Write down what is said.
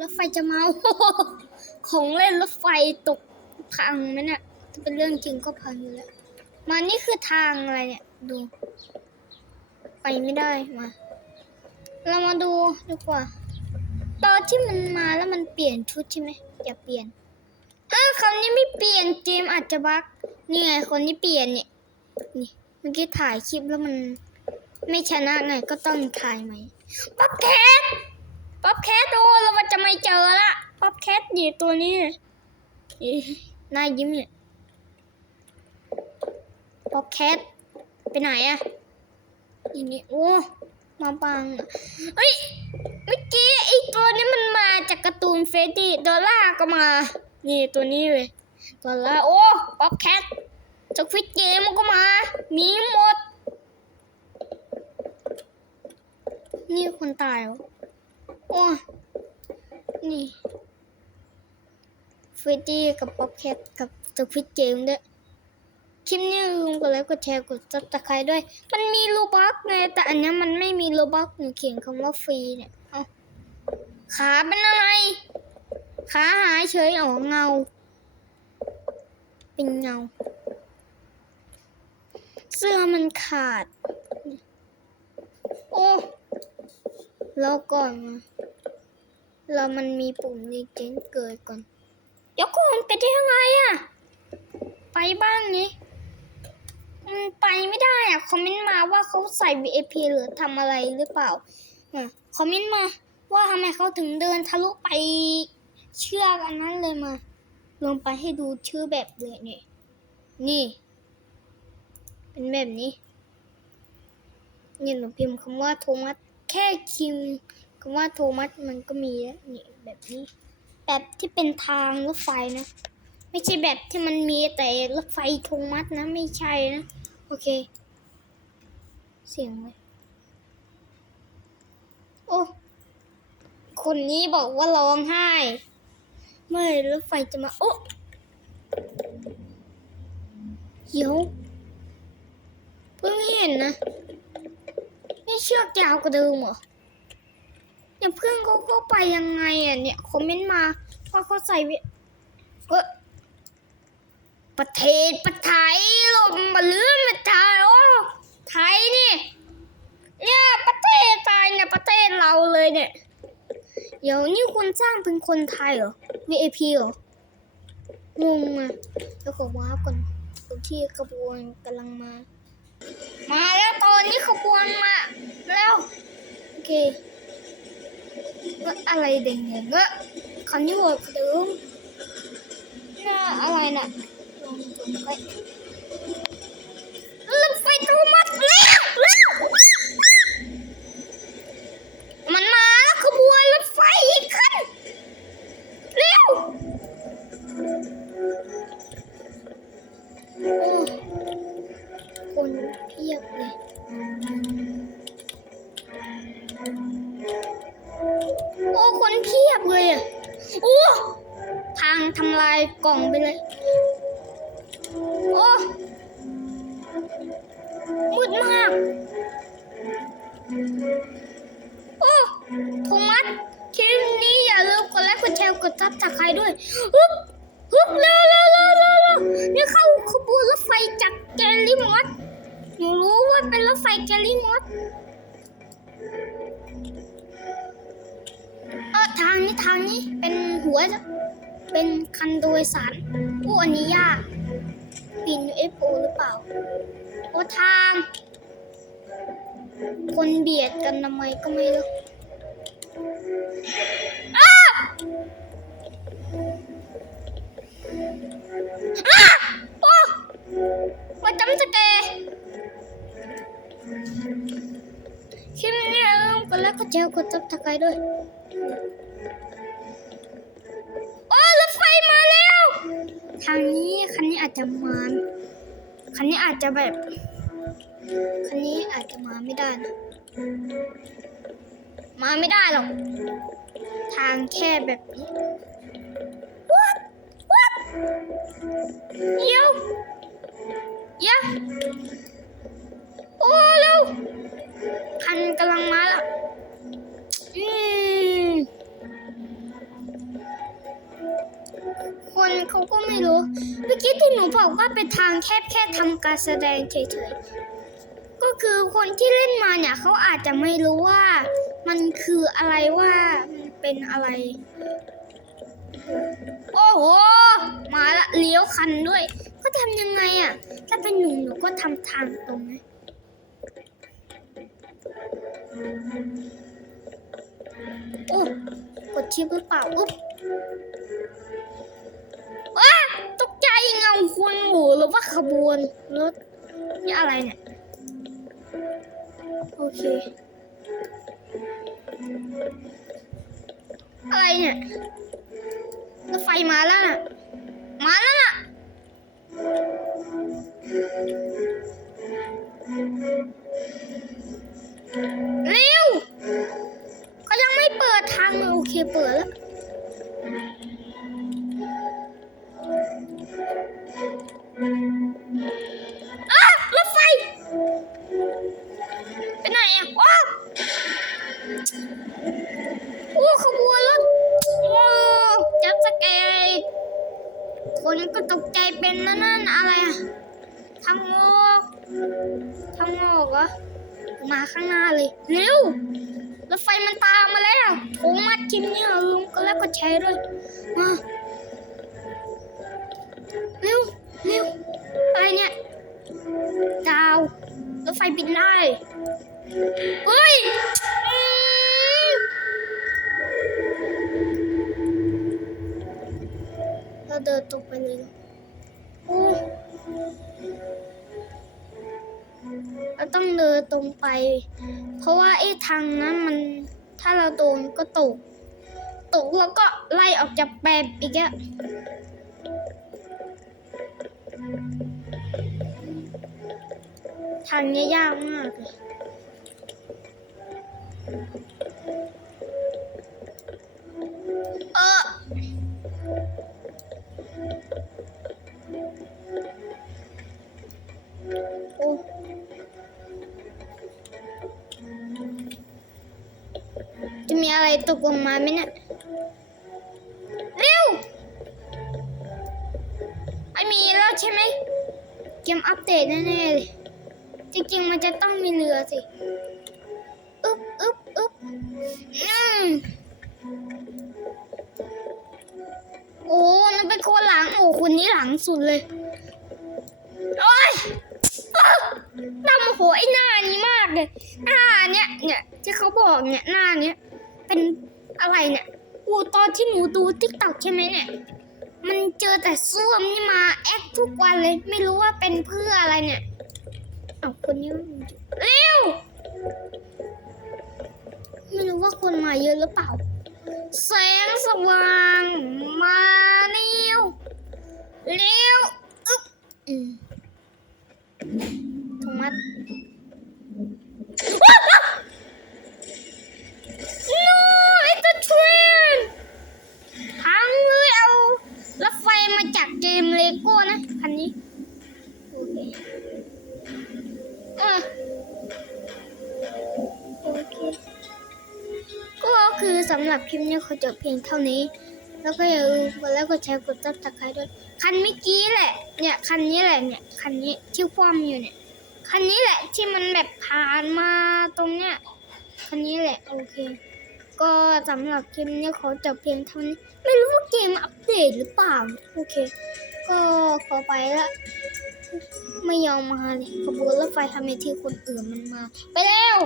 รถไฟจะมา ของเล่นรถไฟตกพังไหมเนี่ยถ้าเป็นเรื่องจริงก็พังอยู่แล้ว มานี่คือทางอะไรเนี่ย ดู ไปไม่ได้มา เรามาดูดีกว่า ตอนที่มันมาแล้วมันเปลี่ยนชุดใช่ไหมอย่าเปลี่ยนเออคำนี้ไม่เปลี่ยนเกมอาจจะบั๊กนี่ไงคนนี้เปลี่ยนเนี่ยนี่เมื่อกี้ถ่ายคลิปแล้วมัน ไม่ชนะไงก็ต้องถ่ายใหม่ป๊อปแคท ป๊อปแคทโอ้เรามันจะไม่เจอละป๊อปแคทอยู่ตัวนี้น่ายิ้มเนี่ยป๊อปแคทไปไหนอะนี่นี่โอ้มาบังเฮ้ยเมื่อกี้ไอตัวนี้มันมาจากการ์ตูนเฟรดดี้ดอลล่าก็มา นี่ตัวนี้เลยดอลล่าโอ้ป๊อปแคทจากฟิตเกมก็มา มีหมด นี่คนตายเหรอ โอ้นี่ฟรดดี้กับป๊อปแคทกับสควิดเกมด้วย คลิปนี้ลืมกดไลค์กดแชร์กดซับสไครด้วย มันมีโลบักไง แต่อันนี้มันไม่มีโลบักหนูเขียนคำว่าฟรีเนี่ยเอาขาเป็นอะไร ขาหายเฉยอ๋อเงา เป็นเงา เสื้อมันขาด โอ้แล้วก่อนมา เรามันมีปุ่มรีเจนเกิดก่อนเดี๋ยวก่อนไปได้ยังไงอะไปบ้างนี้มันไปไม่ได้อะคอมเมนต์มาว่าเขาใส่ VIP หรือทำอะไรหรือเปล่าอะคอมเมนต์มาว่าทำไมเขาถึงเดินทะลุไปเชือกอันนั้นเลยมา ลงไปให้ดูชื่อแบบเลยนี่นี่ เป็นแบบนี้ นี่หนูพิมพ์คำว่าโทมัสแค่คิม คำว่าโทมัสมันก็มีนี่แบบนี้ แบบที่เป็นทางรถไฟนะ ไม่ใช่แบบที่มันมีแต่รถไฟโทมัสนะไม่ใช่นะ โอเค เสียงเลยโอ้คนนี้บอกว่าร้องไห้ เมื่อรถไฟจะมา โอ้เดี๋ยวเพิ่งเห็นนะ นี่เชือกยาวกว่าเดิมเหรอ เนี่ยเพื่อนเขาก็ไปยังไงอะเนี่ยคอมเมนต์มาว่าเขาใส่เวเออประเทศประไทยลมมาลืมมาไทยโอ้ไทยนี่เนี่ยประเทศไทยเนี่ยประเทศเราเลยเนี่ย เดี๋ยวนี่คุณสร้างเป็นคนไทยเหรอ VIP เหรองงอะเดี๋ยวขอว้าร์ปก่อนตรงที่กระบวนกำลังมา มาแล้วตอนนี้ขบวนมาแล้ว โอเค รอะไรเด่นเก็คันยูดถึงน่าอะไรน่ะลงจุ่มไปรถไปตัวมัดเลย โอ้คนเพียบเลยอะโอ้ทางทำลายกล่องไปเลย โอ้มืดมาก โอ้โทมัสคลิปนี้อย่าลืมกดไลค์กดแชร์กดซับสไครต์ด้วยฮึบฮึบเร็วเร็วเร็วเร็วเร็วนี่เข้าขบวนรถไฟจากแกลลี่มอสหนูรู้ว่าเป็นรถไฟแกลลี่มอส ออทางนี้ทางนี้เป็นหัวจะเป็นคันโดยสารโอ้อันนี้ยากปีนเอฟโอหรือเปล่าโอ้ทาง คนเบียดกันทำไมก็ไม่รู้อ้าอ้าโอ้มาจำสเก กดไลค์กดแชร์กดซับสไครต์ด้วยโอ้รถไฟมาแล้ว ทางนี้คันนี้อาจจะมาคันนี้อาจจะแบบคันนี้อาจจะมาไม่ได้นะมาไม่ได้หรอก ทางแค่แบบนี้ What What เดี๋ยวเดี๋ย ที่หนูบอกว่าเป็นทางแคบแค่ทำการแสดงเฉยๆ ก็คือคนที่เล่นมาเนี่ยเขาอาจจะไม่รู้ว่ามันคืออะไรว่ามันเป็นอะไร โอ้โห มาละเลี้ยวคันด้วย ก็ทำยังไงอะ่ะถ้าเป็นหนูหนูก็ทำทางตรงนะโอ้กดชิปหรือเปล่าอุ๊บ หมูหรือว่าขบวนรถนี่อะไรเนี่ย โอเค อะไรเนี่ยรถไฟมาแล้วนะมาแล้วนะเร็วเขายังไม่เปิดทางโอเคเปิดแล้ว ก็ตกใจเป็นนั่นนั่นอะไรอะทำงอกทำงอกเหรอมาข้างหน้าเลยเร็วรถไฟมันตามมาแล้วโทรมาจิ้มเนี่ยลืมก็แล้วก็แชร์ด้วยมาเร็วเร็วอะไรเนี่ยดาวรถไฟบินได้เฮ้ย เดินตรงไปเลยเราต้องเดินตรงไป เพราะว่าไอ้ทางนั้นมันถ้าเราโดนก็ตก ตกแล้วก็ไล่ออกจากแปบอีกอะทางเนี้ยยากมากเลย จะมีอะไรตกลงมาไหมเนี่ยเร็วไม่มีแล้วใช่ไหมเกมอัปเดตแน่ๆเลยจริงๆมันจะต้องมีเรือสิอึ๊บอึ๊บอึ๊บอืมโอ้นั่นเป็นคนหลัง โอ้คนนี้หลังสุดเลย โหไอหน้านี้มากเลยหน้าเนี้ยเนี่ยที่เขาบอกเนี่ยหน้าเนี้ยเป็นอะไรเนี่ยโอ้ตอนที่หนูดูติ๊กตอกใช่ไหมเนี่ย มันเจอแต่ส้วมนี่มาแอคทุกวันเลย ไม่รู้ว่าเป็นเพื่ออะไรเนี่ยเอาคนนี้มันอยู่เร็วไม่รู้ว่าคนมาเยอะหรือเปล่า แสงสว่างมาเร็วเร็วอึ๊บอืมโทมัสว้าวว้าว no it's a train พังเลยเอารถไฟมาจากเกมเลโก้นะคันนี้ โอะโอเคก็คือสำหรับคลิปนี้ขอจบเพียงเท่านี้ แล้วก็อย่าลืมกดไลค์กดแชร์กดซับสไครต์ด้วย คันเมื่อกี้แหละ เนี่ยคันนี้แหละเนี่ยคันนี้ที่คว่ำอยู่เนี่ย คันนี้แหละที่มันแบบผ่านมาตรงเนี้ย คันนี้แหละโอเค ก็สำหรับคลิปนี้ขอจบเพียงเท่านี้ ไม่รู้ว่าเกมอัปเดตหรือเปล่า โอเค ก็ขอไปละไม่ยอมมาเลยขบวนรถไฟทำไมที่คนอื่นมันมา ไปแล้ว